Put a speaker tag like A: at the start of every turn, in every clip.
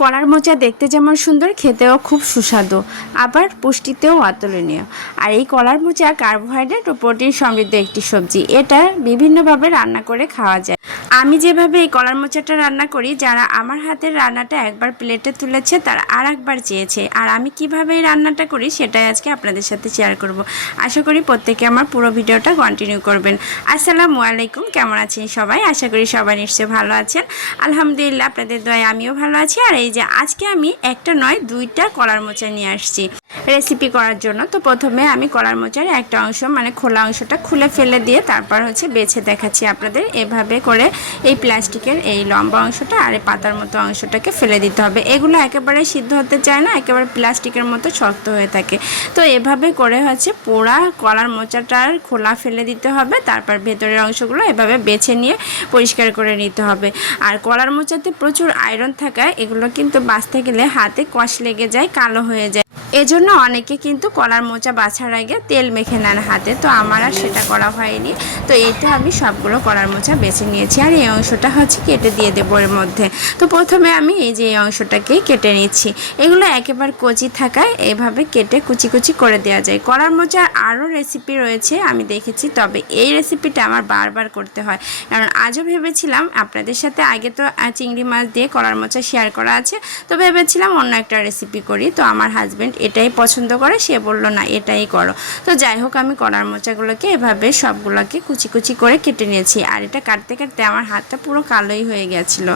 A: কলার মোচা দেখতে যেমন সুন্দর, খেতেও খুব সুস্বাদু, আবার পুষ্টিতেও অতুলনীয়। আর এই কলার মোচা কার্বোহাইড্রেট ও প্রোটিন সমৃদ্ধ একটি সবজি, এটা বিভিন্নভাবে রান্না করে খাওয়া যায়। আমি যেভাবে এই কলার মোচাটা রান্না করি, যারা আমার হাতের রান্নাটা একবার প্লেটে তুলেছে, তারা আর একবার চেয়েছে। আর আমি কীভাবে এই রান্নাটা করি, সেটাই আজকে আপনাদের সাথে শেয়ার করব। আশা করি প্রত্যেকে আমার পুরো ভিডিওটা কন্টিনিউ করবেন। আসসালামু আলাইকুম, কেমন আছেন সবাই? আশা করি সবাই নিশ্চয়ই ভালো আছেন। আলহামদুলিল্লাহ, আপনাদের দয়া আমিও ভালো আছি। আর এই যে আজকে আমি একটা নয়, দুইটা কলার মোচা নিয়ে আসছি। রেসিপি করার জন্য। তো প্রথমে আমি কলার মোচার একটা অংশ মানে খোলা অংশটা খুলে ফেলে দিয়ে তারপর হচ্ছে বেছে দেখাচ্ছি আপনাদের। এভাবে করে এই প্লাস্টিকের এই লম্বা অংশটা আর এই পাতার মতো অংশটাকে ফেলে দিতে হবে। এগুলো একেবারে সিদ্ধ হতে চায় না, একেবারে প্লাস্টিকের মতো শক্ত হয়ে থাকে। তো এভাবে করে হচ্ছে পোড়া কলার মোচাটার খোলা ফেলে দিতে হবে, তারপর ভেতরের অংশগুলো এভাবে বেছে নিয়ে পরিষ্কার করে নিতে হবে। আর কলার মোচাতে প্রচুর আয়রন থাকায় এগুলো কিন্তু বাঁচতে গেলে হাতে কষ লেগে যায়, কালো হয়ে যায়। এজন্য অনেকে কিন্তু কলার মোচা বাছার আগে তেল মেখে নেন হাতে, তো আমার আর সেটা করা হয়নি। তো এটা আমি সবগুলো কলার মোচা বেছে নিয়েছি, আর এই অংশটা হচ্ছে কেটে দিয়ে দেবো এর মধ্যে। তো প্রথমে আমি এই যে এই অংশটাকেই কেটে নিচ্ছি। এগুলো একেবারে কচি থাকায় এভাবে কেটে কুচি কুচি করে দেওয়া যায়। কলার মোচার আরও রেসিপি রয়েছে, আমি দেখেছি, তবে এই রেসিপিটা আমার বারবার করতে হয়। কারণ আজও ভেবেছিলাম, আপনাদের সাথে আগে তো চিংড়ি মাছ দিয়ে কলার মোচা শেয়ার করা আছে, তো ভেবেছিলাম অন্য একটা রেসিপি করি। তো আমার হাজব্যান্ড এটাই পছন্দ করে, সে বলল, না, এটাই করো। তো যাই হোক, আমি কলার মোচাগুলোকে এভাবে সবগুলোকে কুচি কুচি করে কেটে নিয়েছি। আর এটা কাটতে কাটতে আমার হাতটা পুরো কালোই হয়ে গেছিল।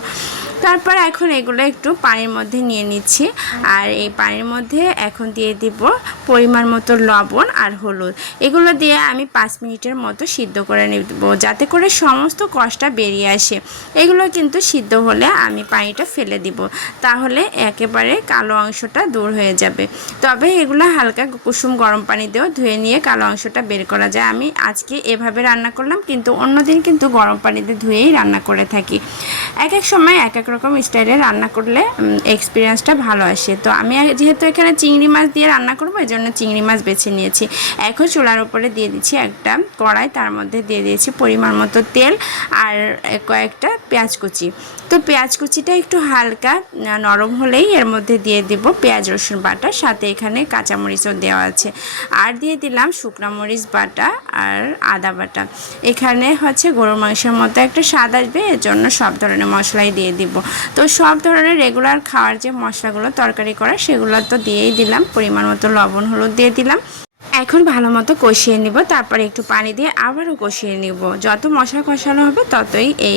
A: তারপর এখন এগুলো একটু পানির মধ্যে নিয়ে নিচ্ছি। আর এই পানির মধ্যে এখন দিয়ে দিব পরিমাণ মতো লবণ আর হলুদ। এগুলো দিয়ে আমি পাঁচ মিনিটের মতো সিদ্ধ করে নেব যাতে করে সমস্ত কষটা বেরিয়ে আসে। এগুলো কিন্তু সিদ্ধ হলে আমি পানিটা ফেলে দিব। তাহলে একেবারে কালো অংশটা দূর হয়ে যাবে। তবে এগুলো হালকা কুসুম গরম পানি দিয়েও ধুয়ে নিয়ে কালো অংশটা বের করা যায়। আমি আজকে এভাবে রান্না করলাম, কিন্তু অন্যদিন কিন্তু গরম পানিতে ধুয়েই রান্না করে থাকি। এক এক সময় এক এক রকম স্টাইলে রান্না করলে এক্সপিরিয়েন্সটা ভালো আসে। তো আমি যেহেতু এখানে চিংড়ি মাছ দিয়ে রান্না করব এই জন্য চিংড়ি মাছ বেছে নিয়েছি। এখন চুলার উপরে দিয়ে দিচ্ছি একটা কড়াই, তার মধ্যে দিয়ে দিয়েছি পরিমাণ মতো তেল আর কয়েকটা পেঁয়াজ কুচি। তো পেঁয়াজ কুচিটা একটু হালকা নরম হলেই এর মধ্যে দিয়ে দিব পেঁয়াজ, রসুন বাটা, সাথে এখানে কাঁচামরিচও দেওয়া আছে। আর দিয়ে দিলাম শুকনো মরিচ বাটা আর আদা বাটা। এখানে হচ্ছে গরুর মাংসের মতো একটা স্বাদ আসবে এর জন্য সব ধরনের মশলাই দিয়ে দিব। তো সব ধরনের রেগুলার খাওয়ার যে মশলাগুলো তরকারি করা সেগুলো তো দিয়েই দিলাম। পরিমাণ মতো লবণ, হলুদ দিয়ে দিলাম। এখন ভালো মতো কষিয়ে নিব, তারপরে একটু পানি দিয়ে আবারও কষিয়ে নিব। যত মশলা কষানো হবে ততই এই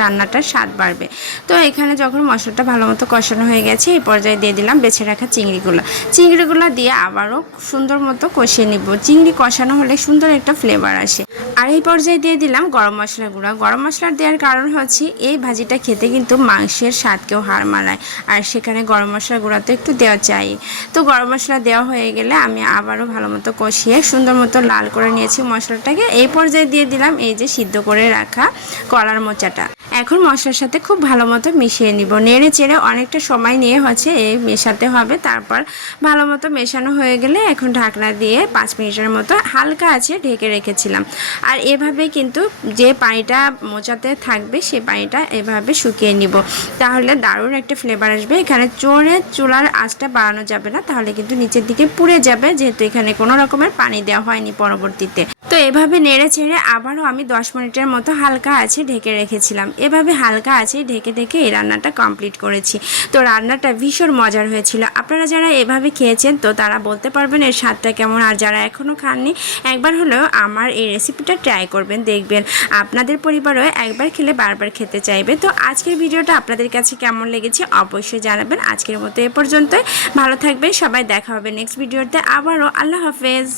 A: রান্নাটার স্বাদ বাড়বে। তো এখানে যখন মশলাটা ভালো মতো কষানো হয়ে গেছে, এই পর্যায়ে দিয়ে দিলাম বেছে রাখা চিংড়িগুলো। চিংড়িগুলো দিয়ে আবারও সুন্দর মতো কষিয়ে নিব। চিংড়ি কষানো হলে সুন্দর একটা ফ্লেভার আসে। আর এই পর্যায়ে দিয়ে দিলাম গরম মশলা গুঁড়া। গরম মশলা দেওয়ার কারণ হচ্ছে এই ভাজিটা খেতে কিন্তু মাংসের স্বাদকেও হার মানায়। আর সেখানে গরম মশলা গুঁড়া তো একটু দেওয়া চাই। তো গরম মশলা দেওয়া হয়ে গেলে আমি আবারও ভালো মতো কষিয়ে সুন্দর মতো লাল করে নিয়েছি মশলাটাকে। এই পর্যায়ে দিয়ে দিলাম এই যে সিদ্ধ করে রাখা কলার মোচাটা। এখন মশলার সাথে খুব ভালো মতো মিশিয়ে নিব। নেড়ে চেড়ে অনেকটা সময় নিয়ে হচ্ছে এই মেশাতে হবে। তারপর ভালো মতো মেশানো হয়ে গেলে এখন ঢাকনা দিয়ে পাঁচ মিনিটের মতো হালকা আছে ঢেকে রেখেছিলাম। আর এভাবে কিন্তু যে পানিটা মোচাতে থাকবে, সে পানিটা এভাবে শুকিয়ে নিব। তাহলে দারুণ একটা ফ্লেভার আসবে। এখানে চোরে চুলার আঁচটা বাড়ানো যাবে না, তাহলে কিন্তু নিচের দিকে পুড়ে যাবে, যেহেতু এখানে কোনো রকমের পানি দেওয়া হয়নি পরবর্তীতে। তো এভাবে নেড়ে ছেড়ে আবারও আমি দশ মিনিটের মতো হালকা আছে ঢেকে রেখেছিলাম। এভাবে হালকা আছে ঢেকে ঢেকে এই রান্নাটা কমপ্লিট করেছি। তো রান্নাটা ভীষণ মজার হয়েছিল। আপনারা যারা এভাবে খেয়েছেন তো তারা বলতে পারবেন এর স্বাদটা কেমন। আর যারা এখনও খাননি, একবার হলেও আমার এই রেসিপিটা ট্রাই করবেন, দেখবেন। আপনাদের পরিবারও একবার খেলে বারবার খেতে চাইবে। তো আজকের ভিডিওটা আপনাদের কাছে কেমন লেগেছে অবশ্যই জানাবেন। আজকের মতো এ পর্যন্তই। ভালো থাকবেন। সবাই দেখা হবে নেক্সট ভিডিওতে আবারও আল্লাহ হাফেজ।